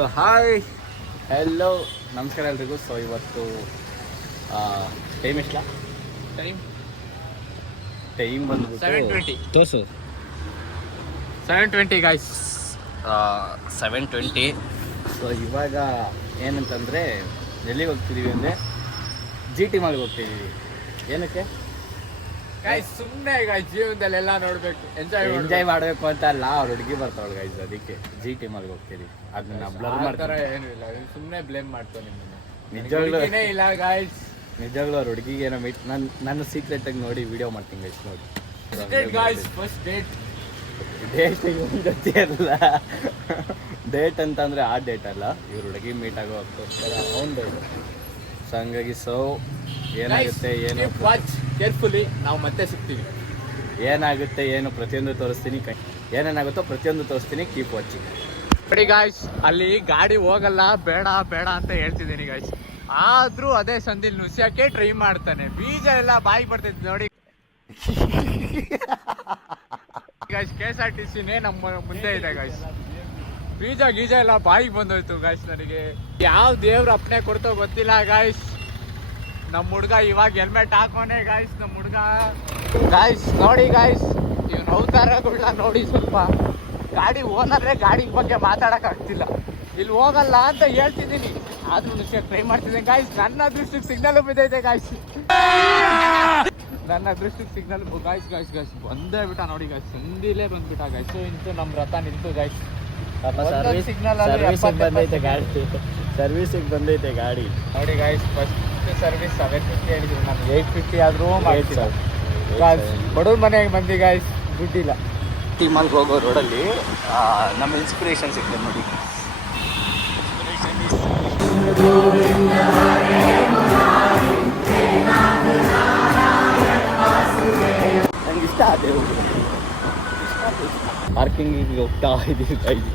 So hi hello ನಮಸ್ಕಾರ ಎಲ್ರಿಗೂ. So ಇವತ್ತು ಟೈಮ್ ಎಷ್ಟಲ್ಲ? ಟೈಮ್ ಬಂದ್ಬಿಟ್ಟು 7:20 ತೋರ್ಸು. 7:20 ಗಾಯ್ಸ್. 7:20. ಸೊ ಇವಾಗ ಏನಂತಂದರೆ ಎಲ್ಲಿಗೆ ಹೋಗ್ತಿದ್ದೀವಿ ಅಂದರೆ GT ಮಾಲ್ಗೆ ಹೋಗ್ತಿದ್ದೀವಿ. ಏನಕ್ಕೆ ಗಾಯ್ಸ್? ಸುಮ್ಮನೆ ಗಾಯ್ಸ್ ಜೀವನದಲ್ಲಿ ಎಲ್ಲ ನೋಡ್ಬೇಕು, ಎಂಜಾಯ್ ಮಾಡಬೇಕು ಅಂತ ಅಲ್ಲ, ಅವ್ರ ಹುಡುಗಿ ಬರ್ತಾವಳು ಗಾಯ್ಸ್, ಅದಕ್ಕೆ GT ಮಾಲ್ಗೆ ಹೋಗ್ತಿದ್ದೀವಿ. ಅದನ್ನ ಬ್ಲರ್ ಮಾಡ್ತಾರೆ, ಏನೂ ಇಲ್ಲ, ಸುಮ್ಮನೆ ಬ್ಲೇಮ್ ಮಾಡ್ತಾನೆ ನಿಮ್ಮನ್ನ. ನಿಜವಾಗ್ಲೂ ಇಲ್ಲ ಗಾಯ್ಸ್, ನಿಜವಾಗ್ಲೂ ಅವ್ರ ಹುಡುಗಿಗೆ ಏನೋ ಮೀಟ್ ನಾನು ಸೀಕ್ರೆಟಾಗಿ ನೋಡಿ ವಿಡಿಯೋ ಮಾಡ್ತೀನಿ ಗೈಸ್. ನೋಡಿ ಗಾಯ್ಸ್, ಫಸ್ಟ್ ಡೇಟ್ ಜೊತೆ ಅಲ್ಲ, ಡೇಟ್ ಅಂತಂದರೆ ಆ ಡೇಟ್ ಅಲ್ಲ, ಇವ್ರ ಹುಡುಗಿ ಮೀಟ್ ಆಗೋ ಹೋಗ್ತಾರೆ ಅವ್ನು ಡೇಟ್. ಸೊ ಹಂಗಾಗಿ ಏನಾಗುತ್ತೆ ಏನು ವಾಚ್ ಕೇರ್ಫುಲಿ, ನಾವು ಮತ್ತೆ ಸಿಗ್ತೀವಿ. ಏನಾಗುತ್ತೆ ಏನು ಪ್ರತಿಯೊಂದು ತೋರಿಸ್ತೀನಿ, ಏನೇನಾಗುತ್ತೋ ಪ್ರತಿಯೊಂದು ತೋರಿಸ್ತೀನಿ. Keep watching. ನೋಡಿ ಗಾಯ್ಸ್, ಅಲ್ಲಿ ಗಾಡಿ ಹೋಗಲ್ಲ, ಬೇಡ ಬೇಡ ಅಂತ ಹೇಳ್ತಿದ್ದೀನಿ ಗಾಯ್ಸ್. ಆದ್ರೂ ಅದೇ ಸಂದಿಲ್ ನುಸಿಯಕ್ಕೆ ಟ್ರೈ ಮಾಡ್ತಾನೆ. ಬೀಜ ಎಲ್ಲ ಬಾಯಿ ಬರ್ತೈತೆ ನೋಡಿ ಗಾಯ್ಸ್. KSRTCನೇ ನಮ್ಮ ಮುಂದೆ ಇದೆ ಗಾಯ್ಸ್. ಬೀಜ ಗೀಜ ಎಲ್ಲ ಬಾಯಿಗೆ ಬಂದೋಯ್ತು ಗಾಯ್ಸ್. ನನಗೆ ಯಾವ ದೇವ್ರ ಅಪ್ಪನೆ ಕೊಡ್ತೋ ಗೊತ್ತಿಲ್ಲ ಗಾಯ್ಸ್. ನಮ್ಮ ಹುಡ್ಗ ಇವಾಗ ಹೆಲ್ಮೆಟ್ ಹಾಕೋನೆ ಗಾಯ್ಸ್. ನಮ್ಮ ಹುಡ್ಗ ಗಾಯ್ಸ್ ನೋಡಿ ಗಾಯ್ಸ್, ಇವ್ನು ಅವತಾರಗಳನ್ನ ನೋಡಿ. ಸ್ವಲ್ಪ ಗಾಡಿ ಓನರ್ರೆ ಗಾಡಿ ಬಗ್ಗೆ ಮಾತಾಡಕ್ ಆಗ್ತಿಲ್ಲ. ಇಲ್ಲಿ ಹೋಗಲ್ಲ ಅಂತ ಹೇಳ್ತಿದ್ದೀನಿ, ಆದ್ರೂ ಟ್ರೈ ಮಾಡ್ತಿದ್ದೀನಿ ಗಾಯ್ಸ್. ನನ್ನ ಅದೃಷ್ಟಕ್ಕೆ ಸಿಗ್ನಲ್ ಬಿದ್ದೈತೆ ಗಾಯ್ಸ್, ನನ್ನ ಅದೃಷ್ಟಕ್ಕೆ ಸಿಗ್ನಲ್ ಗಾಯ್ಸ್. ಬಂದೇ ಬಿಟ್ಟ ನೋಡಿ ಗಾಯ್ಸ್, ಸಂದಿಲೇ ಬಂದ್ಬಿಟ್ಟ ಗಾಯ್ಸ್. ಇಂತೂ ನಮ್ಮ ರಥ ನಿಂತು ಗಾಯ್ಸ್. ಸಿಗ್ನಲ್ ಸರ್ವಿಸಿಗೆ ಬಂದೈತೆ ಗಾಡಿ ನೋಡಿ ಗಾಯ್ಸ್. ಫಸ್ಟ್ ಸರ್ವಿಸ್ 750 ಹೇಳಿದ್ರು, ನಾನು 850 ಆದ್ರೂ ಮಾಡ್ತಿಲ್ಲ. ಬಡವ್ರ ಮನೆಗೆ ಬಂದಿ ಗಾಯ್ಸ್, ದುಡ್ಡಿಲ್ಲ. ಟೀಮಲ್ಲಿ ಹೋಗೋ ರೋಡಲ್ಲಿ ನಮ್ಮ ಇನ್ಸ್ಪಿರೇಷನ್ ಸಿಗ್ತದೆ ನೋಡಿ. ನಂಗೆ ಇಷ್ಟ ಅದೇ ಪಾರ್ಕಿಂಗಿಗೆ ಹೋಗ್ತಾ ಇದ್ದೀವಿ guys.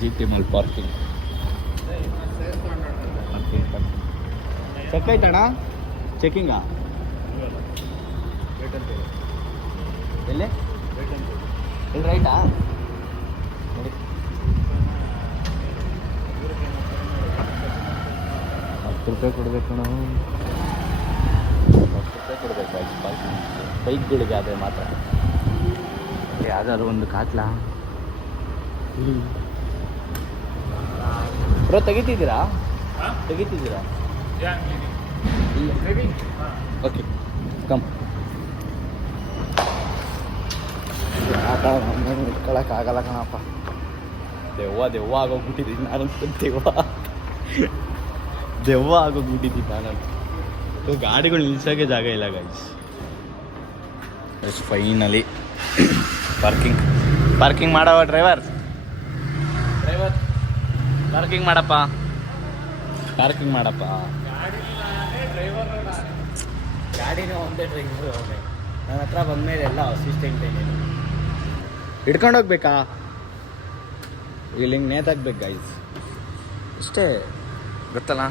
GT mall parking check ಆಯ್ತಣ್ಣ? ಚೆಕ್ಕಿಂಗಾ? ಎಲ್ಲಿ ಇಲ್ಲಿ ರೈಟಾ? ನೋಡಿ 10 ರೂಪಾಯಿ ಕೊಡಬೇಕು ನಾವು. 10 ರೂಪಾಯಿ ಕೊಡಬೇಕು ಪಾರ್ಕಿಂಗ್ ಬೈಕ್ಗಳಿಗೆ. ಆದರೆ ಮಾತ್ರ ಯಾವ್ದಾದ್ರು ಒಂದು ಕಾತ್ಲಾ ಬ್ರೋ ತೆಗಿತಿದ್ದೀರಾ? Okay come. ಇಟ್ಕೊಳಕ್ಕಾಗಲ್ಲ ಕಣಪ್ಪ. ದೆವ್ವ ಆಗೋಗ್ಬಿಟ್ಟಿದ್ದೀನಿ ನಾನಂತ. ದೆವ್ವ ಆಗೋಗ್ಬಿಟ್ಟಿದ್ದೀನಿ ನಾನಂತ. ಗಾಡಿಗಳು ನಿಲ್ಸೋಕ್ಕೆ ಜಾಗ ಇಲ್ಲ ಗೈಸ್. ಫೈನಲಿ ಪಾರ್ಕಿಂಗ್ ಮಾಡವ ಡ್ರೈವರ್ ಪಾರ್ಕಿಂಗ್ ಮಾಡಪ್ಪ. ಗಾಡಿನೇ ಒಂದೇ ಡ್ರೈವರ್ ಅವನೇ. ನನ್ನ ಹತ್ರ ಬಂದಮೇಲೆ ಎಲ್ಲ ಅಸಿಸ್ಟೆಂಟ್ ಏನೇನು ಹಿಡ್ಕೊಂಡೋಗ್ಬೇಕಾ? ಇಲ್ಲಿ ಹಿಂಗೆ ನೇತಾಕ್ಬೇಕು ಗೈಸ್, ಇಷ್ಟೇ ಗೊತ್ತಲ್ಲ.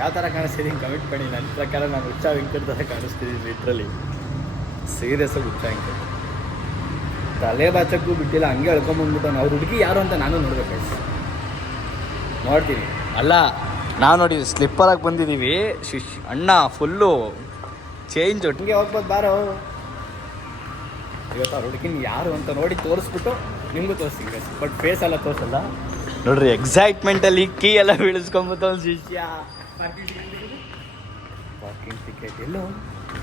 ಯಾವ ಥರ ಕಾಣಿಸ್ತಿದ್ದೀನಿ ಕಮೆಂಟ್ ಮಾಡಿ. ನನ್ನ ಪ್ರಕಾರ ನಾನು ಹುಚ್ಚ ವೆಂಕಟ್ ಥರ ಕಾಣಿಸ್ತಿದ್ದೀನಿ ಲಿಟ್ರಲಿ. ಸೀರಿಯಸ್ಸಾಗಿ ಹುಚ್ಚ ವೆಂಕಟ್. ತಲೆ ಬಾಚಕ್ಕೂ ಬಿಟ್ಟಿಲ್ಲ, ಹಂಗೆ ಹೇಳ್ಕೊಂಬಂದ್ಬಿಟ್ಟು ಅವ್ರ ಹುಡುಗಿ ಯಾರು ಅಂತ ನಾನು ನೋಡ್ಬೇಕು ಗೈಸ್. ನೋಡ್ತೀನಿ ಅಲ್ಲ, ನಾವು ನೋಡಿ ಸ್ಲಿಪ್ಪರಾಗಿ ಬಂದಿದ್ದೀವಿ. ಅಣ್ಣ ಫುಲ್ಲು ಚೇಂಜ್. ಒಟ್ಟಿಗೆ ಹೋಗ್ಬೋದು ಬಾರೋ. ಇವತ್ತು ಅವ್ರ ಹುಡುಗಿನ ಯಾರು ಅಂತ ನೋಡಿ ತೋರಿಸ್ಬಿಟ್ಟು ನಿಮಗೂ ತೋರಿಸ್ತೀನಿ ಗೈಸ್. ಬಟ್ ಫೇಸ್ ಎಲ್ಲ ತೋರಿಸಲ್ಲ ನೋಡ್ರಿ. ಎಕ್ಸೈಟ್ಮೆಂಟಲ್ಲಿ ಕೀ ಎಲ್ಲ ಬೀಳಿಸ್ಕೊಂಬಿಟ್ಟು ಒಂದು ಶಿಷ್ಯ. ಪಾರ್ಕಿಂಗ್ ಟಿಕೆಟ್ ಎಲ್ಲೋ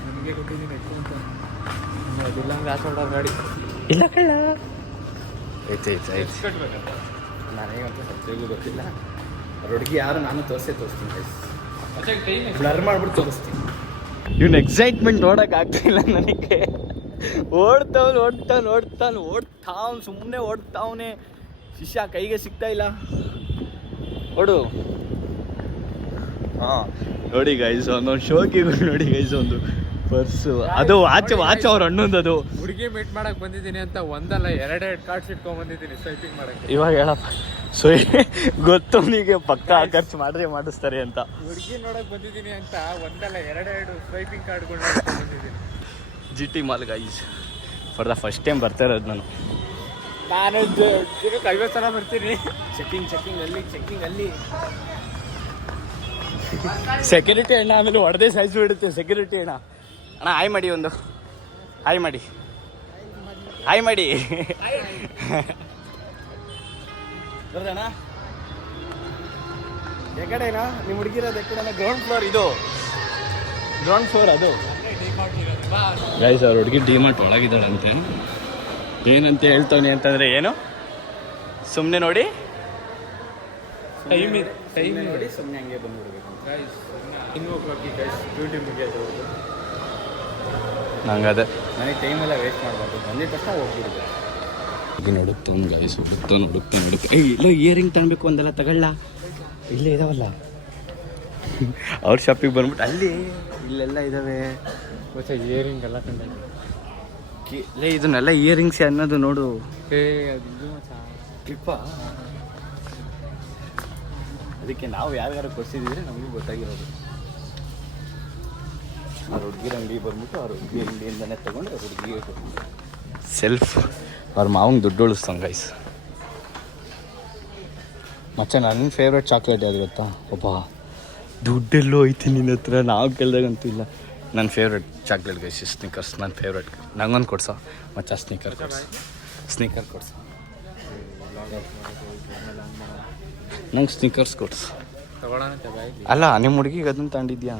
ನಿಮಗೆ ಕೊಟ್ಟಿದ್ದೀನಿ ಅಂತ. ಅದಿಲ್ಲ ಹಂಗೆ ಹಾಕೊಂಡ ಗಾಡಿ ಇಲ್ಲ ಕಳ್ಳ. ಆಯ್ತು ನನಗಂತೂ ಸತ್ಯಗೂ ಗೊತ್ತಿಲ್ಲ. ಅವ್ರ ಹುಡುಗಿ ಯಾರು ನಾನು ತೋರಿಸ್ತೀನಿ ಗೈಸ್. ಬ್ಲರ್ ಮಾಡ್ಬಿಟ್ಟು ತೋರಿಸ್ತೀನಿ. ಇವ್ನು ಎಕ್ಸೈಟ್ಮೆಂಟ್ ನೋಡೋಕ್ಕಾಗ್ತಿಲ್ಲ ನನಗೆ. ಓಡ್ತಾವ್ನು ಸುಮ್ಮನೆ ಓಡ್ತಾವನೆ. ಶಿಷ್ಯ ಕೈಗೆ ಸಿಗ್ತಾ ಇಲ್ಲ. ಓಡು. ಹಾಂ ನೋಡಿ ಗೈಸ್, ಒಂದೊಂದು ಶೋಕಿಗಳು ನೋಡಿ ಗೈಸ್. ಒಂದು ಪರ್ಸು, ಅದು ವಾಚ್ ಅವ್ರ ಅಣ್ಣಂದು. ಅದು ಹುಡುಗಿ ಮೀಟ್ ಮಾಡಕ್ ಬಂದಿದ್ದೀನಿ ಅಂತ ಒಂದಲ್ಲ 2 ಕಾರ್ಡ್ಸ್ ಇಟ್ಕೊಂಡ್ ಬಂದಿದ್ದೀನಿ ಸ್ವೈಪಿಂಗ್ ಮಾಡಕ್ಕೆ. ಇವಾಗ ಹೇಳಪ್ಪ. ಗೊತ್ತು ನಿಮಗೆ ಪಕ್ಕ ಖರ್ಚು ಮಾಡಿಸ್ತಾರೆ ಅಂತ. ಹುಡುಗಿ ನೋಡಕ್ ಬಂದಿದ್ದೀನಿ ಅಂತ ಒಂದಲ್ಲ 2 ಸ್ವೈಪಿಂಗ್ ಕಾರ್ಡ್ಗಳು ಇಟ್ಕೊಂಡ್ ಬಂದಿದ್ದೀನಿ. GT mall guys. For the first time ಬರ್ತಾ ಇರೋದು ನಾನು. ನಾನು ದಿನಕ್ಕೆ 50 ಸಲ ಬರ್ತೀನಿ. ಚೆಕ್ಕಿಂಗ್ ಅಲ್ಲಿ ಸೆಕ್ಯೂರಿಟಿ ಅಣ್ಣ ಆಮೇಲೆ ಹೊಡೆದೇ ಸಾಯಿಸಿ ಬಿಡುತ್ತೆ ಸೆಕ್ಯೂರಿಟಿ ಅಣ್ಣ. ಅಣ್ಣ ಹಾಯ್ ಮಾಡಿ, ಒಂದು ಹಾಯ್ ಮಾಡಿ. ಬರ್ದಣ್ಣ ಎಕಡೆನಾ ನಿಮ್ಮ ಹುಡುಗಿರೋದು ಎಕಡೆನ? ಗ್ರೌಂಡ್ ಫ್ಲೋರ್ ಅದು ಗೈಸ್. ಅವ್ರ ಹುಡುಗಿ ಡಿಮಾರ್ಟ್ ಒಳಗಿದ್ದಾಳಂತೆ. ಏನಂತ ಹೇಳ್ತಾವನಿ ಅಂತಂದ್ರೆ ಏನು, ಸುಮ್ಮನೆ ನೋಡಿ ಟೈಮ್ ನೋಡಿ ಸುಮ್ಮನೆ ಹಂಗೆ ಬಂದ್ಬಿಡ್ಬೇಕು. ಡ್ಯೂಟಿ ಮುಗಿಯೋದು. ನಂಗೆ ಅದೇ ನನಗೆ ಟೈಮೆಲ್ಲ ವೇಸ್ಟ್ ಮಾಡಬಾರ್ದು, ಬಂದಿದ ತಕ್ಷಣ ಹೋಗ್ಬಿಡ್ಬೇಕು. ಹುಡುಕ್ತಾನೆ ಗೈಸ್, ಹುಡುಕ್ತಾನೆ. ಇಲ್ಲ ಇಯರಿಂಗ್ ತಗೊಬೇಕು ಒಂದೆಲ್ಲ ತಗೊಳ್ಳ, ಇಲ್ಲೇ ಇದಾವಲ್ಲ. ಅವ್ರ ಶಾಪಿಗೆ ಬಂದ್ಬಿಟ್ಟು ಅಲ್ಲಿ ಇಲ್ಲೆಲ್ಲ ಇದಾವೆ. ಹೊಸ ಇಯರಿಂಗ್ ಎಲ್ಲ ಲೇ ಇದನ್ನೆಲ್ಲ ಇಯರಿಂಗ್ಸ್ ಅನ್ನೋದು ನೋಡು. ಕ್ಲಿಪ್ಪ ಅದಕ್ಕೆ ನಾವು ಯಾರ್ಯಾರು ಕೊಡ್ಸಿದ್ರೆ ನಮಗೂ ಗೊತ್ತಾಗಿರೋದು. ಅವ್ರ ಹುಡುಗಿರ ಅಂಗಡಿ ಬಂದ್ಬಿಟ್ಟು ಅವ್ರ ಹುಡುಗಿ ಅಂಗಡಿಯಿಂದನೇ ತೊಗೊಂಡು ಅವ್ರ ಹುಡುಗಿಗೆ ಸೆಲ್ಫ್ ಅವ್ರ ಮಾವಂಗೆ ದುಡ್ಡು ಉಳಿಸ್ತಾನೆ ಗೈಸ್. ಮತ್ತೆ ನನ್ನ ಫೇವ್ರೆಟ್ ಚಾಕ್ಲೇಟ್ ಯಾವ್ದು ಗೊತ್ತಾ? ಒಬ್ಬ ದುಡ್ಡೆಲ್ಲೋ ಐತಿ ನಿನ್ನ ಹತ್ರ, ನಾವು ಕೇಳ್ದಾಗಂತೂ ಇಲ್ಲ. ನನ್ನ ಫೇವ್ರೆಟ್ ಚಾಕ್ಲೇಟ್ ಗೈಸ್ ಸ್ನಿಕರ್ಸ್, ನನ್ನ ಫೇವ್ರೆಟ್. ನಂಗೊಂದು ಕೊಡ್ಸ ಮಚ್ಚ, ಸ್ನಿಕರ್ ಕೊಡ್ಸ. ನಂಗೆ ಸ್ನಿಕರ್ಸ್ ಕೊಡ್ಸು. ಅಲ್ಲ ನಿಮ್ಮ ಹುಡುಗಿಗೆ ಅದನ್ನು ತಗೊಂಡಿದ್ಯಾ?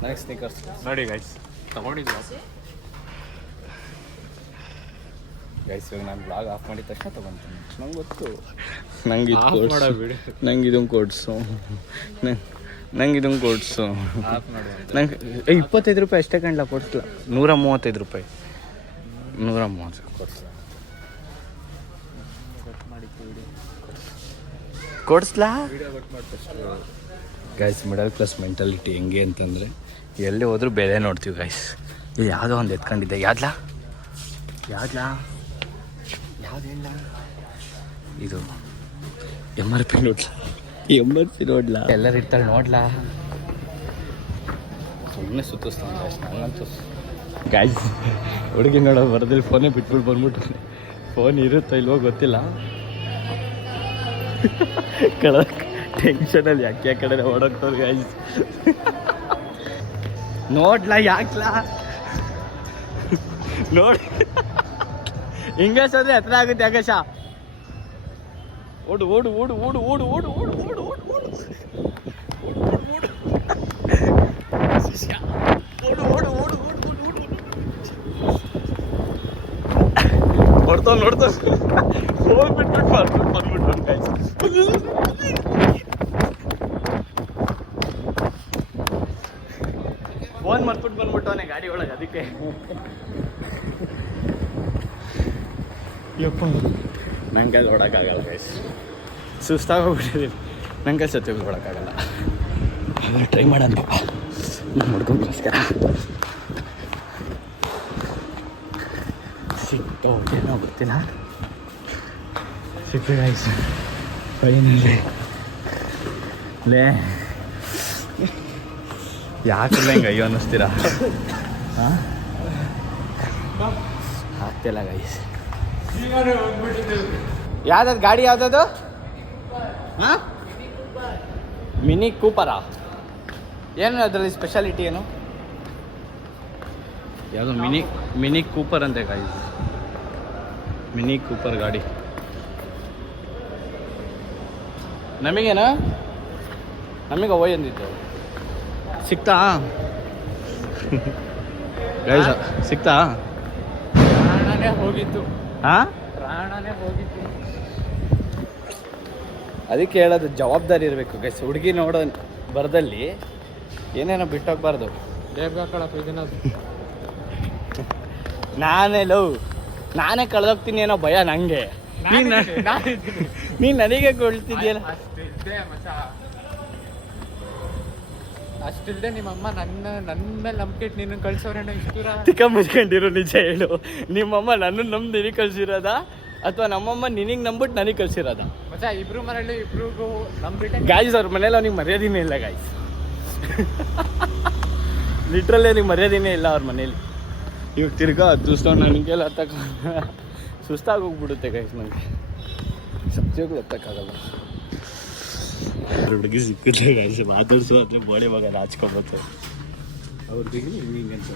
ನನಗೆ ಸ್ನಿಕರ್ಸ್ ನೋಡಿ ಗೈಸ್, ತಗೊಂಡಿದ್ದ ಗೈಸ್. ಇವಾಗ ನಾನು ಬ್ಲಾಗ್ ಆಫ್ ಮಾಡಿದ ತಕ್ಷಣ ತೊಗೊತೀನಿ. ನಂಗೆ ಗೊತ್ತು, ನಂಗೆ ಇದೊಂದು ಕೊಡ್ಸು, ನಂಗೆ ಇದೊಂದು ಕೊಡ್ಸು. ನಂಗೆ 25 ರೂಪಾಯಿ ಅಷ್ಟೇ ಕಂಡ್ಲ ಕೊಡ್ಸಲ. 135 ರೂಪಾಯಿ, 130 ಕೊಡ್ಸಲ. ಕೊಡ್ಸ್ಲಾ ಗೈಸ್? ಮಿಡಲ್ ಕ್ಲಾಸ್ ಮೆಂಟಾಲಿಟಿ ಹೆಂಗೆ ಅಂತಂದರೆ ಎಲ್ಲೇ ಹೋದ್ರೂ ಬೆಲೆ ನೋಡ್ತೀವಿ ಗೈಸ್. ಯಾವುದೋ ಒಂದು ಎತ್ಕೊಂಡಿದ್ದೆ. ಯಾವ್ದಲ್ಲ ಯಾವ್ದು ಇಲ್ಲ, ಇದು MRP ನೋಡ್ಲಾ? ಎಲ್ಲರೂ ಇರ್ತಾಳೆ ನೋಡ್ಲಾ? ಸುಮ್ಮನೆ ಸುತ್ತಿಸ್ತಾನೆ ಅಷ್ಟು. ನಂಗಂತೂ ಗೈಸ್ ಹುಡುಗಿ ನೋಡೋ ಬರೋದಿಲ್ಲ, ಫೋನೇ ಬಿಟ್ಬಿಟ್ಟು ಬಂದ್ಬಿಟ್ಟು. ಫೋನ್ ಇರುತ್ತೋ ಇಲ್ವೋ ಗೊತ್ತಿಲ್ಲ. ಟೆನ್ಷನಲ್ಲಿ ಯಾಕೆ ಕಡೆ ಓಡೋಗ್ತವ್ರು ಗೈಸ್. ನೋಡ್ಲಾ ಯಾಕ್ಲಾ ನೋಡಿ, ಹಿಂಗೇಶ್ ಅಂದ್ರೆ ಹತ್ರ ಆಗುತ್ತೆ. ಆಕಾಶ ಓಡು ಓಡು ಓಡು ಓಡು ಓಡು ಓಡು ಓಡು ಓಡು ಓಡು ಓಡು ಶಿಷ್ಯ ಓಡು ಓಡು ಓಡು ಓಡು ಓಡು ಓಡು ನೋಡ್ತಾವ ಹೋಗ್ಬಿಟ್ಟು ಬಂದ್ಬಿಟ್ಟು ಗೈಸ್. ಫೋನ್ ಮರ್ಬಿಟ್ಟು ಬಂದ್ಬಿಟ್ಟವನೇ ಗಾಡಿ ಒಳಗೆ. ಅದಕ್ಕೆ ಯಪ್ಪ ನಂಗೆ ಅದು ಹೊಡೋಕ್ಕಾಗಲ್ಲ ಗೈಸ್, ಸುಸ್ತಾಗೋಗ್ಬಿಟ್ಟಿದ್ದೀನಿ. ನಂಗೆ ಸತ್ಯೋಗಿ ಹೊಡೋಕ್ಕಾಗಲ್ಲ. ಆಮೇಲೆ ಟ್ರೈ ಮಾಡೋಣ ನಮ್ಮ ಹುಡ್ಗಂಗೋಸ್ಕರ. ಸಿಕ್ತೋದೇನೋ ಗೊತ್ತಿಲ್ಲ, ಸಿಕ್ತು ಗೈಸ್ ಫೈನಲಿ. ಲೇ ಯಾಕಿಲ್ಲ ಹಿಂಗೆ ಅಯ್ಯೋ ಅನ್ನಿಸ್ತೀರಾ? ಹಾಂ ಆಗ್ತಿಲ್ಲ ಗೈಸ್. ಯಾವ್ದು ಗಾಡಿ ಯಾವ್ದದು? ಹಾಂ ಮಿನಿ ಕೂಪರಾ? ಏನು ಅದರಲ್ಲಿ ಸ್ಪೆಷಾಲಿಟಿ ಏನು? ಯಾವುದೋ ಮಿನಿ ಕೂಪರ್ ಅಂತೆ ಗಾಡಿ. ಮಿನಿ ಕೂಪರ್ ಗಾಡಿ ನಮಗೇನಾ? ನಮಗೆ ಹೋಯ್ ಅಂದಿದ್ದು. ಸಿಕ್ತಾ ಗೈಸ್? ಸಿಕ್ತಾ? ಪ್ರಾಣನೇ ಹೋಗಿತ್ತು. ಹಾಂ ಪ್ರಾಣನೇ ಹೋಗಿತ್ತು. ಅದಕ್ಕೆ ಹೇಳೋದು ಜವಾಬ್ದಾರಿ ಇರಬೇಕು ಗೈಸ್. ಹುಡುಗಿ ನೋಡೋ ಬರದಲ್ಲಿ ಏನೇನೋ ಬಿಟ್ಟೋಗ್ಬಾರ್ದು. ನಾನೇ ಕಳೆದೋಗ್ತೀನಿ ಏನೋ ಭಯ ನನಗೆ. ನೀನು ನನಗೆ ಕೊಳ್ತಿದ್ಯಲ್ಲ. ಅಷ್ಟಿಲ್ದೆ ನಿಮ್ಮಮ್ಮ ನನ್ನ ಮೇಲೆ ನಂಬಿಕೆ ನಿನ್ನ ಕಳ್ಸೋರೇನೋ ಇಷ್ಟು ದೂರ. ತಿಕ್ಕ ಮುಚ್ಕೊಂಡಿರೋ ನಿಜ ಹೇಳು. ನಿಮ್ಮಮ್ಮ ನನ್ನನ್ನು ನಂಬಿ ನಿನಗೆ ಕಳ್ಸಿರೋದಾ ಅಥವಾ ನಮ್ಮಮ್ಮ ನಿನಗೆ ನಂಬಿಟ್ಟು ನನಗೆ ಕಳ್ಸಿರೋದಾ? ಮತ್ತೆ ಇಬ್ರು ಮನೇಲಿ ಇಬ್ರಿಗೂ ನಂಬಿಟ್ಟೆ ಗಾಯ್ಸ್. ಅವ್ರ ಮನೇಲಿ ಅವ್ನಿಗೆ ಮರ್ಯಾದಿನೇ ಇಲ್ಲ ಗಾಯ್ಸ್. ಲಿಟ್ರಲ್ಲೇ ಅವ್ನಿಗೆ ಮರ್ಯಾದಿನೇ ಇಲ್ಲ ಅವ್ರ ಮನೇಲಿ. ಇವಾಗ ತಿರ್ಗಾ ಹತ್ತಿಸ್ಕೊಂಡು ನನಗೆಲ್ಲ ಹತ್ತಕ್ಕ ಸುಸ್ತಾಗಿ ಹೋಗ್ಬಿಡುತ್ತೆ ಗೈಸ್ ನನಗೆ, ಸತ್ಯಕ್ಕೂ ಎತ್ತಕ್ಕಾಗಲ್ಲ. ಹುಡುಗಿ ಸಿಕ್ಕಿದಾಗ ಅಷ್ಟೇ ಮಾತಾಡ್ಸೋ ಅದ್ರ ಬೋಳಿ ಮಗ ನಾಚ್ಕೊಂಬತ್ತೆ ಅವ್ರಿಗೆ ಹಿಂಗೆ ಅಂತ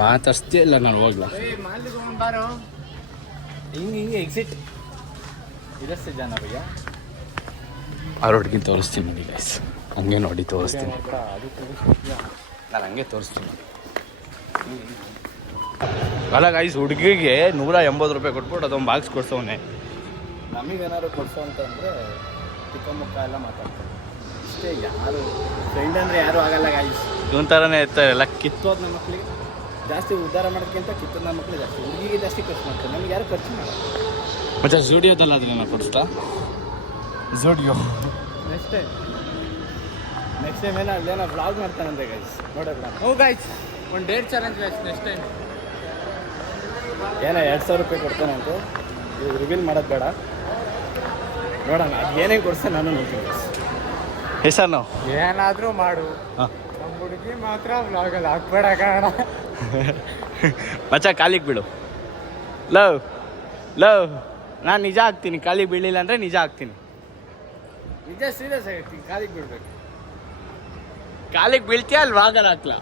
ಮಾತಾಡ್ಸ್ತೀಯ ಇಲ್ಲ ನಾನು ಹೋಗ್ಲಾ ಹಿಂಗೆ ಎಕ್ಸಿಟ್ ಇದಷ್ಟೇ ಜನ ಭಯ್ಯ. ಅವ್ರ ಹುಡುಗಿ ತೋರಿಸ್ತೀನಿ ನೋಡಿ ಗೈಸ್, ಹಂಗೆ ನೋಡಿ ತೋರಿಸ್ತೀನಿ, ನಾನು ಹಂಗೆ ತೋರಿಸ್ತೀನಿ. ಅಲ್ಲ ಗೈಸ್, ಹುಡುಗಿಗೆ 180 ರೂಪಾಯಿ ಕೊಟ್ಬಿಟ್ಟು ಅದೊಂದು ಬಾಕ್ಸ್ ಕೊಡ್ಸೋನೆ. ನಮಗೇನಾದ್ರು ಕೊಡ್ಸೋ ಅಂತಂದರೆ ಚಿಕ್ಕ ಮುಖ ಎಲ್ಲ ಮಾತಾಡ್ತಾರೆ ಇಷ್ಟೇ. ಯಾರು ಫ್ರೆಂಡ್ ಅಂದರೆ ಯಾರು ಆಗಲ್ಲ ಗೈಸ್. ಇವನ್ ಥರನೇ ಇರ್ತಾರೆ ಎಲ್ಲ. ಕಿತ್ತೋದು ನಮ್ಮ ಮಕ್ಕಳಿಗೆ ಜಾಸ್ತಿ ಉದ್ಧಾರ ಮಾಡೋದಕ್ಕಿಂತ ಕಿತ್ತೋದು ನಮ್ಮ ಮಕ್ಕಳಿಗೆ ಜಾಸ್ತಿ, ಹುಡುಗಿಗೆ ಜಾಸ್ತಿ ಖರ್ಚು ಮಾಡ್ತಾರೆ, ನಮ್ಗೆ ಯಾರು ಖರ್ಚು ಮಾಡಲ್ಲ. ಮತ್ತೆ ಝೂಡಿಯೋದಲ್ಲ ಆದರೆ ನಾನು ಕೊಡಿಸ್ತಾ ಝೂಡಿಯೋ ನೆಕ್ಸ್ಟ್ ಟೈಮ್ ಏನೋ ಅಲ್ಲೇನೋ ವ್ಲಾಗ್ ಮಾಡ್ತಾನಂತೆ ಗೈಸ್, ನೋಡೋಣ. ಹ್ಞೂ ಗೈಸ್, ಒಂದು date challenge guys next time. ಏನೋ 2000 ರೂಪಾಯಿ ಕೊಡ್ತಾನಂತೆ, ಇದು ರಿವೀಲ್ ಮಾಡೋದು ಬೇಡ, ನೋಡೋಣ ಅದು ಏನೇನು ಕೊಡ್ಸ್ತಾನೆ ನಾನು ನೋಡ್ತೀನಿ ಗೈಸ್. ಹೆಸರು ನಾವು ಏನಾದರೂ ಮಾಡು, ನಮ್ಮ ಹುಡುಗಿ ಮಾತ್ರ ವ್ಲಾಗಲ್ಲಿ ಹಾಕ್ಬೇಡ ಕಾರಣ. ಮಚ್ಚ ಕಾಲಿಗೆ ಬಿಡು, ಲವ್ ನಾನು ನಿಜ ಆಗ್ತೀನಿ, ಕಾಲಿಗೆ ಬೀಳಿಲ್ಲ ಅಂದರೆ ನಿಜ ಆಗ್ತೀನಿ. ನಿಜ ಸೀರಿಯಸ್ ಆಗಿರ್ತೀನಿ, ಕಾಲಿಗೆ ಬೀಳ್ಬೇಕು. ಕಾಲಿಗೆ ಬೀಳ್ತೀಯ ಅಲ್ಲಿ ವಾಗಲ್ಲ ಹಾಕ್ಲ.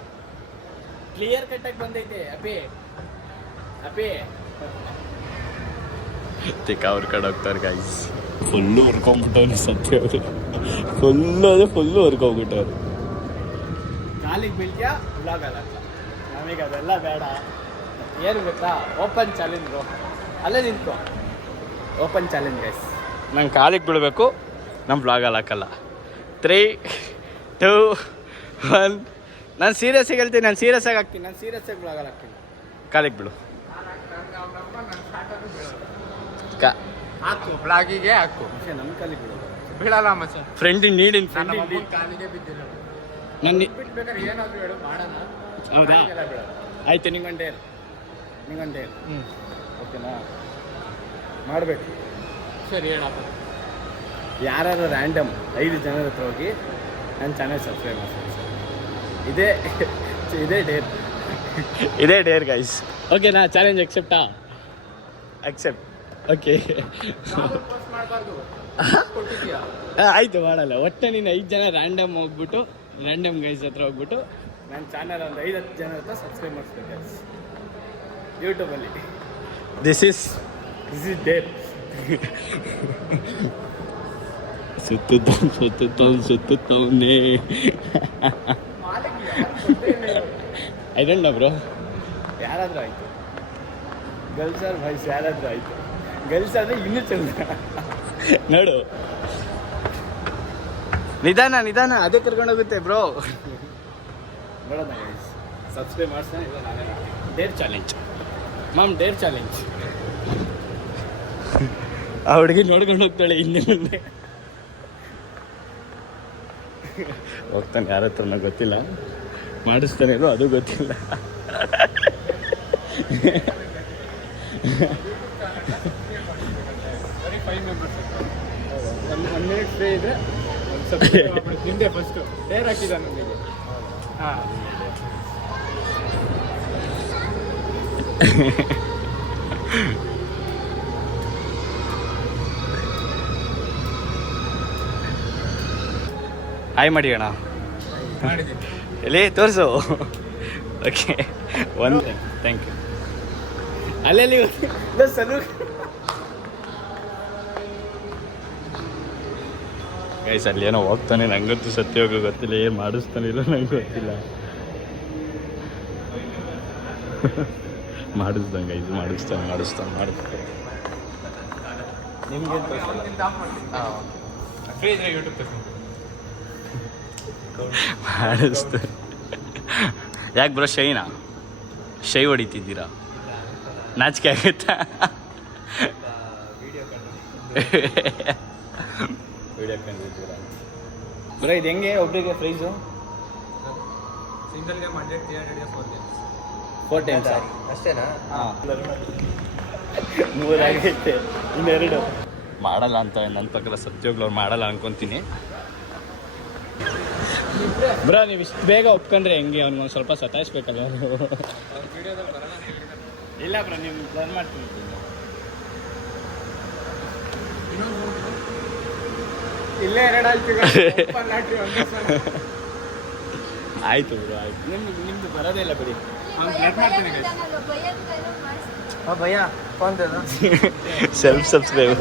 ಕ್ಲಿಯರ್ ಕಟ್ಟಾಗಿ ಬಂದೈತೆ ಅಪಿ ತಿಕ್ಕ ಅವ್ರ ಕಡೆ ಹೋಗ್ತಾರೆ ಗೈಸ್. ಫುಲ್ಲು ಹೊರ್ಕೊಂಡ್ಬಿಟ್ಟವ್ರು ಸತ್ಯ, ಅವರು ಫುಲ್ಲು ಹೊರ್ಕೊಂಡ್ಬಿಟ್ಟವ್ರು. ಕಾಲಿಗೆ ಬೀಳ್ತೀಯಾ ವ್ಲಾಗಲ್ಲ ಹಾಕ್ಲ, ನಮಗೆ ಅದೆಲ್ಲ ಬೇಡ. ಏನು ಗೊತ್ತಾ, ಓಪನ್ ಚಾಲೆಂಜ್ ಬ್ರೋ, ಅಲ್ಲೇ ನಿಂತ್ಕೊ. ಓಪನ್ ಚಾಲೆಂಜ್ ಗೈಸ್, ನಂಗೆ ಕಾಲಿಗೆ ಬೀಳಬೇಕು, ನಮ್ಮ ಬ್ಲಾಗಲ್ಲಿ ಹಾಕಲ್ಲ. 3, 2, 1 ನಾನು ಸೀರಿಯಸ್ಸಾಗಿ ಹೇಳ್ತೀನಿ, ನಾನು ಸೀರಿಯಸ್ಸಾಗಿ ಹಾಕ್ತೀನಿ, ನಾನು ಸೀರಿಯಸ್ಸಾಗಿ ಬ್ಲಾಗಲ್ಲಿ ಹಾಕ್ತೀನಿ. ಕಾಲಿಗೆ ಬಿಡು, ಹಾಕು ಬ್ಲಾಗಿಗೆ ಹಾಕು. ನಮ್ಮ ಕಾಲಿಗೆ ಬಿಡು, ಬೀಳಲ್ಲ ಮಚ್ಚ. ಫ್ರೆಂಡಿನ ನೀಡಿನ ಕಾಲಿಗೆ ಬಿದ್ದಿಲ್ಲ ನನ್ನ ಬಿಟ್ಬೇಕಾದ್ರೆ ಏನಾದರೂ ಹೇಳು ಮಾಡೋಣ. ಹೌದಾ, ಆಯ್ತು. ನಿಂಗೊಂಡೇ ಓಕೆನಾ, ಮಾಡಬೇಕು. ಸರಿ ಹೇಳಪ್ಪ. ಯಾರು ರ್ಯಾಂಡಮ್ 5 ಜನರ ಹತ್ರ ಹೋಗಿ ನನ್ನ ಚಾನಲ್ ಸಬ್ಸ್ಕ್ರೈಬ್ ಮಾಡ್ತೀನಿ ಸರ್. ಇದೇ ಡೇರ್ ಗೈಸ್. ಓಕೆನಾ, ಚಾಲೆಂಜ್ ಅಕ್ಸೆಪ್ಟಾ? ಅಕ್ಸೆಪ್ಟ್. ಓಕೆ ಆಯಿತು, ಮಾಡಲ್ಲ. ಒಟ್ಟೆ ನೀನು 5 ಜನ ರ್ಯಾಂಡಮ್ ಗೈಸ್ ಹತ್ರ ಹೋಗ್ಬಿಟ್ಟು ನನ್ನ ಚಾನಲ್ ಒಂದು 5-10 ಜನ ಹತ್ರ ಸಬ್ಸ್ಕ್ರೈಬ್ ಮಾಡಿಸ್ಬೇಕು ಗೈಸ್ ಯೂಟ್ಯೂಬಲ್ಲಿ. This is dare. ಸುತ್ತುತ್ತವನೇ ಐ ಡೋಂಟ್ ನೋ ಬ್ರೋ, ಯಾರಾದರೂ ಆಯಿತು, ಗರ್ಲ್ಸ್ ಆರ್ ಬಾಯ್ಸ್ ಯಾರಾದರೂ ಆಯಿತು. ಗರ್ಲ್ಸ್ ಆದರೆ ಇನ್ನೂ ಚಂದ. ನೋಡು, ನಿಧಾನ ಅದೇ ಕರ್ಕೊಂಡೋಗುತ್ತೆ ಬ್ರೋ. ನೋಡೋಣ ಗೈಸ್, ಸಬ್ಸ್ಕ್ರೈಬ್ ಮಾಡ್ತಾನೆ ಇಲ್ಲ ನಾನೇ. Deere challenge Deere challenge. ಆ ಹುಡುಗಿ ನೋಡ್ಕೊಂಡು ಹೋಗ್ತಾಳೆ ಹಿಂದೆ ಮುಂದೆ. ಹೋಗ್ತಾನೆ, ಯಾರ ಹತ್ರನ ಗೊತ್ತಿಲ್ಲ, ಮಾಡಿಸ್ತಾನೆ ಇರೋ ಅದು ಗೊತ್ತಿಲ್ಲ. ಬರೀ 5 ಮೆಂಬರ್ಸ್, 1 ಮಿನಿಟ್ ಫ್ರೀ ಇದೆ. ನಿಂದೆ ಫಸ್ಟು ಡೇರ್ ಹಾಕಿದ ನಮಗೆ. ಹಾಂ, ಹಾಯ್ ಮಾಡಿ ಅಣ್ಣ, ಮಾಡಿದ್ದೀನಿ. ಎಲ್ಲಿ ತೋರಿಸು. ಓಕೆ, ಒಂದು ಥ್ಯಾಂಕ್ ಯು. ಅಲ್ಲಲ್ಲಿ ಸಲು ಗೈಸ್, ಅಲ್ಲಿ ಏನೋ ಹೋಗ್ತಾನೆ, ನಂಗಂತೂ ಸತ್ಯವಾಗ ಗೊತ್ತಿಲ್ಲ, ಏನು ಮಾಡಿಸ್ತಾನೆ ಇಲ್ಲ ನಂಗೆ ಗೊತ್ತಿಲ್ಲ. ಮಾಡಿಸ್ದಂಗೆ ಗೈಸ್, ಮಾಡಿಸ್ತಾನೆ. ನಿಮ್ಗೆ ಫ್ರೀ ಇದ್ರೆ ಯೂಟ್ಯೂಬ್ ಮಾಡಿಸ್ತಾನೆ. ಯಾಕೆ ಬ್ರೋ ಶೈ ಹೊಡಿತಿದ್ದೀರಾ? ನಾಚಿಕೆ ಆಗುತ್ತಾ? ವಿಡಿಯೋ ಕಂಡಿದ್ದೀರಾ ಬ್ರೋ? ಇದು ಹೆಂಗೆ ಒಬ್ಬರಿಗೆ ಪ್ರೈಸು? ಸಿಂಗಲ್ ಗೇಮ್ 100, 300, 4 ಟೈಮ್ಸ್ ಅಷ್ಟೇನಾ? ಹಾಂ, 3 ಆಗೈತೆ, ಇನ್ನೆರಡು ಮಾಡಲ್ಲ ಅಂತ ನನ್ನ ಪ್ರಕಾರ. ಸತ್ಯೋಗ್ಲು ಅವ್ರು ಮಾಡಲ್ಲ ಅನ್ಕೊತೀನಿ. ಬ್ರೋ, ನೀವು ಇಷ್ಟು ಬೇಗ ಒಪ್ಕೊಂಡ್ರೆ ಹೆಂಗೆ? ಅವ್ನಿಗೊಂದು ಸ್ವಲ್ಪ ಸತಾಯಿಸ್ಬೇಕಲ್ಲ. ವಿಡಿಯೋದಲ್ಲಿ ಬರಲ್ಲ. ಇಲ್ಲ ಬ್ರೋ ನೀವು ಪ್ಲಾನ್ ಮಾಡ್ತೀನಿ ಇಲ್ಲೇ 2 ಆಯ್ತು ಲಾಟ್ರಿ ಒಂದೇ ಸಲ. ಆಯ್ತು ಬ್ರೋ ಆಯ್ತು. ನಿಮ್ದು ಬರೋದೇ ಇಲ್ಲ ಬಿಡಿ. ಬ್ಲಡ್ ಮಾಡ್ತೀನಿ guys. हाँ भैया कौन दे दो ಸೆಲ್ಫ್ ಸಬ್ಸ್ಕ್ರೈಬ್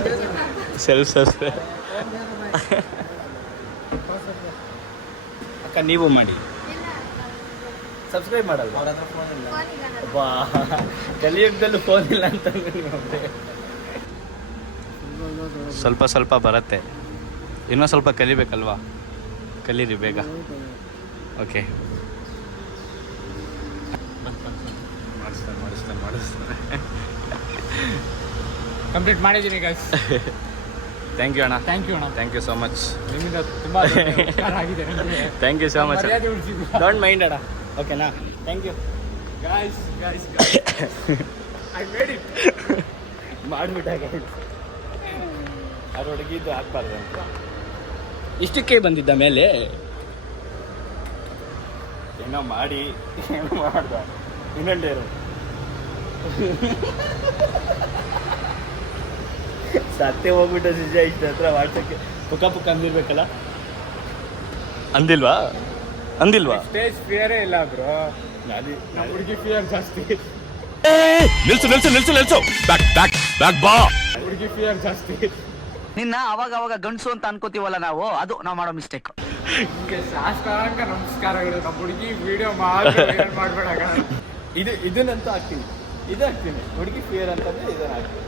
ಅಕ್ಕ ನೀವು ಮಾಡಿ. ಸಬ್ಸ್ಕ್ರೈಬ್ ಮಾಡಲ್ಲ और अगर फोन ಇಲ್ಲ ಅಬ್ಬಾ ಕಲಿಯುಗದಲ್ಲೂ ಫೋನ್ ಇಲ್ಲ ಅಂತಂದ್ರೆ ನಿಮ್ಮೊಬ್ಬರೇ. ಸ್ವಲ್ಪ ಸ್ವಲ್ಪ ಬರುತ್ತೆ, ಇನ್ನೂ ಸ್ವಲ್ಪ ಕಲಿಬೇಕಲ್ವಾ? ಕಲೀರಿ ಬೇಗ. ಓಕೆ ಮಾಡಿಸ್ತಾನೆ ಕಂಪ್ಲೀಟ್ ಮಾಡಿದ್ದೀನಿ ಗೈಸ್. ಥ್ಯಾಂಕ್ ಯು ಅಣ್ಣ. ಥ್ಯಾಂಕ್ ಯು ಅಣ್ಣ. Thank you so much. ನಿಮ್ಮಿಂದ ತುಂಬಾ ದೊಡ್ಡ ಉಪಕಾರ ಆಗಿದೆ ನನಗೆ. Thank you so much. ಮರ್ಯಾದೆ ಉಳಿಸಿದ್ವಿ ಡೋಂಟ್ ಮೈಂಡ್ ಅಣ್ಣ. ಓಕೆನಾ? Thank you. Guys I made it. ಮಾಡಿಬಿಟ್ಟಾಗ ಅವ್ರ ಹುಡುಗಿದ್ದು ಹಾಕ್ಬಾರ್ದು ಅಂತ ಇಷ್ಟಕ್ಕೆ ಬಂದಿದ್ದ ಮೇಲೆ ಏನೋ ಮಾಡಿ ಏನೋ ಮಾಡ್ದ ಇನ್ನೊಂದೇ ಸತ್ಯ ಹೋಗ್ಬಿಟ್ಟು ನಿಜ ಇಷ್ಟ ಹತ್ರ ವಾಟ್ಸಕ್ಕೆ ಪುಕ್ಕ ಅಂದಿರ್ಬೇಕಲ್ಲ. ಅಂದಿಲ್ವಾ? ಸ್ಟೇಜ್ ಫಿಯರೇ ಇಲ್ಲ ಬ್ರೋ. ನಮ್ಮ ಹುಡುಗಿ ಫಿಯರ್ ಜಾಸ್ತಿ. ನಿಲ್ಸು ಬ್ಯಾಕ್ ಬಾ. ಹುಡುಗಿ ಫಿಯರ್ ಜಾಸ್ತಿ. ನಿನ್ನ ಅವಾಗ ಅವಾಗ ಗಂಡಸು ಅಂತ ಅನ್ಕೋತೀವಲ್ಲ ನಾವು, ಅದು ನಾವು ಮಾಡೋ ಮಿಸ್ಟೇಕ್. ನಿಮ್ಗೆ ಸಾಷ್ಟಾಂಗ ನಮಸ್ಕಾರಗಳು. ನಮ್ಮ ಹುಡುಗಿ ವಿಡಿಯೋ ಮಾತ್ರ ವೈರಲ್ ಮಾಡ್ಬೇಡಾಗ. ಇದನ್ನಂತೂ ಹಾಕ್ತೀನಿ, ಇದು ಹಾಕ್ತೀನಿ. ಹುಡುಗಿ ಫಿಯರ್ ಅಂತಂದ್ರೆ ಇದನ್ನ ಹಾಕ್ತೀನಿ.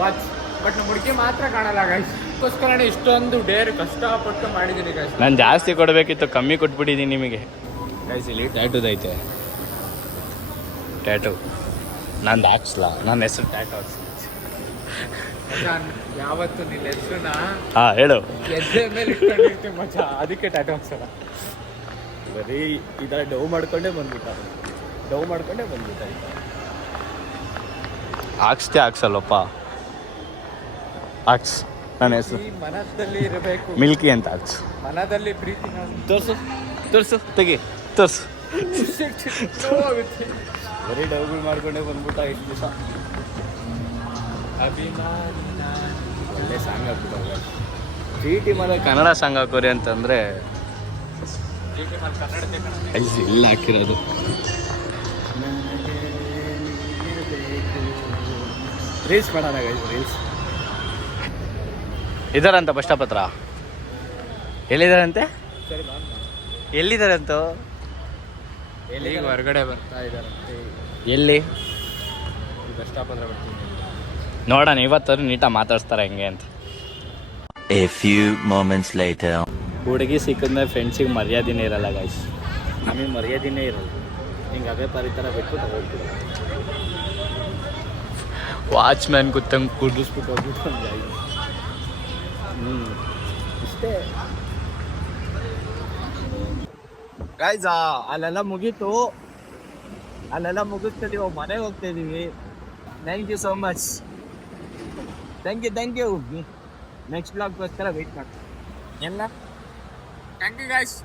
ವಾಚ್ ಬಟ್ ನಮ್ಮ ಹುಡುಗಿ ಮಾತ್ರ ಕಾಣಲ್ಲ ಗೈಸ್. ಅದಕ್ಕೋಸ್ಕರನೇ ಇಷ್ಟೊಂದು ಡೇರ್ ಕಷ್ಟಪಟ್ಟು ಮಾಡಿದ್ದೀನಿ ಗೈಸ್. ನಾನು ಜಾಸ್ತಿ ಕೊಡಬೇಕಿತ್ತು, ಕಮ್ಮಿ ಕೊಟ್ಬಿಟ್ಟಿದ್ದೀನಿ ನಿಮಗೆ ಗೈಸ್. ಇಲ್ಲಿ ಟ್ಯಾಟೂದೈತೆ. ಟ್ಯಾಟೂ ನಂದು ಹಾಕ್ಸ್ಲಾ? ನನ್ನ ಹೆಸರು ಟ್ಯಾಟೂ ಹಾಕ್ಸ್. ಯಾವತ್ತು ನಿನ್ನ ಹೆಸರನ್ನ ಹಾಂ ಹೇಳು. ಎದ್ದೆ ಮೇಲೆ ಇಟ್ಕೊಂಡಿರ್ತೀವಿ ಮಚ್ಚ, ಅದಕ್ಕೆ ಟ್ಯಾಟೂ ಹಾಕ್ಸಲ್ಲ. ಬರೀ ಈ ಥರ ಡವ್ ಮಾಡ್ಕೊಂಡೇ ಬಂದ್ಬಿಟ್ಟ ಹಾಕ್ಸ್ತೆ ಹಾಕ್ಸಲ್ಲಪ್ಪ. ಹಾಕ್ಸ್, ನನ್ನ ಹೆಸರು ಈ ಮನದಲ್ಲಿ ಇರಬೇಕು, ಮಿಲ್ಕಿ ಅಂತ ಹಾಕ್ಸು. ಮನದಲ್ಲಿ ಪ್ರೀತಿ ತೋರ್ಸು ತೆಗಿ ತೋರ್ಸು. ಬರೀ ಡವ್ಗಳು ಮಾಡ್ಕೊಂಡೇ ಬಂದ್ಬಿಟ್ಟ ಇಷ್ಟು ದಿವಸ. ಒಳ್ಳೆ ಸಾಂಗ್ ಹಾಕ್ಬಿಟ್ಟು ಚೀಟಿ ಮೇಲೆ ಕನ್ನಡ ಸಾಂಗ್ ಹಾಕೋರಿ ಅಂತಂದರೆ ಇಲ್ಲ ಹಾಕಿರೋದು. ರೀಲ್ಸ್ ಮಾಡೋಣ ಗೈಸ್, ರೀಲ್ಸ್. ಇದಾರಂತ ಬಸ್ ಸ್ಟಾಪ್ ಹತ್ರ. ಎಲ್ಲಿದ್ದಾರಂತೆ? ಎಲ್ಲಿದ್ದಾರಂತ? ಈಗ ಹೊರಗಡೆ ಬರ್ತಾ ಇದ್ದಾರಂತೆ. ಎಲ್ಲಿ? ಬಸ್ ಸ್ಟಾಪ್ ಹತ್ರ ಬರ್ತೀನಿ. ನೋಡೋಣ ಇವತ್ತಾದ್ರು ನೀಟಾಗಿ ಮಾತಾಡ್ಸ್ತಾರೆ ಹೆಂಗೆ ಅಂತ. A few moments later. ಹುಡುಗಿ ಸಿಕ್ಕಿದ್ಮೇಲೆ ಫ್ರೆಂಡ್ಸಿಗೆ ಮರ್ಯಾದಿನೇ ಇರಲ್ಲ ಗೈಸ್. ನಮಗೆ ಮರ್ಯಾದಿನೇ ಇರಲ್ಲ. ಹಿಂಗೆ ಅವೇ ಪರಿತರ ಬಿಟ್ಬಿಟ್ಟು ಹೋಗ್ಬಿಡು. ವಾಚ್ಮ್ಯಾನ್ ಕೂತಂಗೆ ಕುಡಿಸ್ಬಿಟ್ಟು ಹೋಗ್ಬಿಟ್ಟು ಇಷ್ಟೇ ಗೈಸ್. ಅಲ್ಲೆಲ್ಲ ಮುಗೀತು, ಅಲ್ಲೆಲ್ಲ ಮುಗಿಸ್ತಿದ್ದೀವಿ, ಮನೆಗೆ ಹೋಗ್ತಾ ಇದ್ದೀವಿ. Thank you so much. Thank you. Next ಬ್ಲಾಗ್ಗೋಸ್ಕರ ವೆಯ್ಟ್ ಮಾಡ್ತೀನಿ ಎಲ್ಲ. Thank you guys.